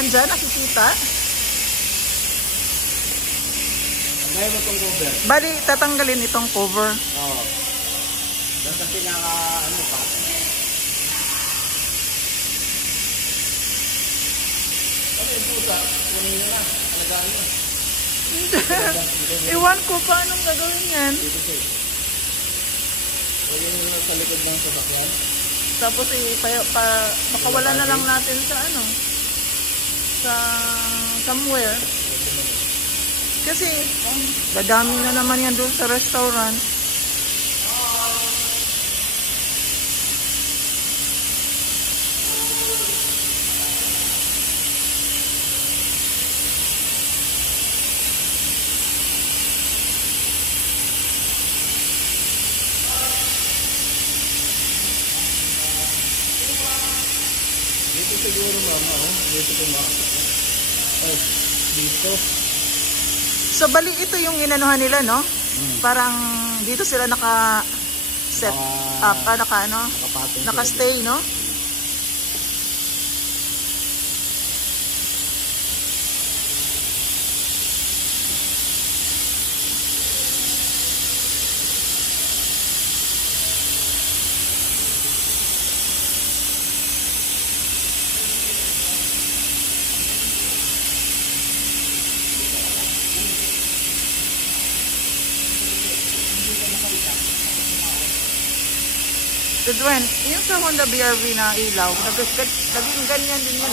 Andyan, nakikita. Ngayon mo itong cover. Bali, tatanggalin itong cover. Oo. Basta pinaka, ano pa. Ano yung pusa? Kunin nyo na. Alagaan nyo. Iwan ko paano gagawin yan. Dito siya. Huwag nyo sa likod ng sasakyan. Tapos makawala na lang natin sa ano. Sa somewhere. Kasi dadami na naman yan doon sa restaurant. Dito siguro mama, oh. Dito pumasok. Oh, dito. So bali ito yung inanuhan nila, no? Parang dito sila naka set up, naka-stay, no? Edwin, yung sa Honda BRV na ilaw, naging ganyan din yan.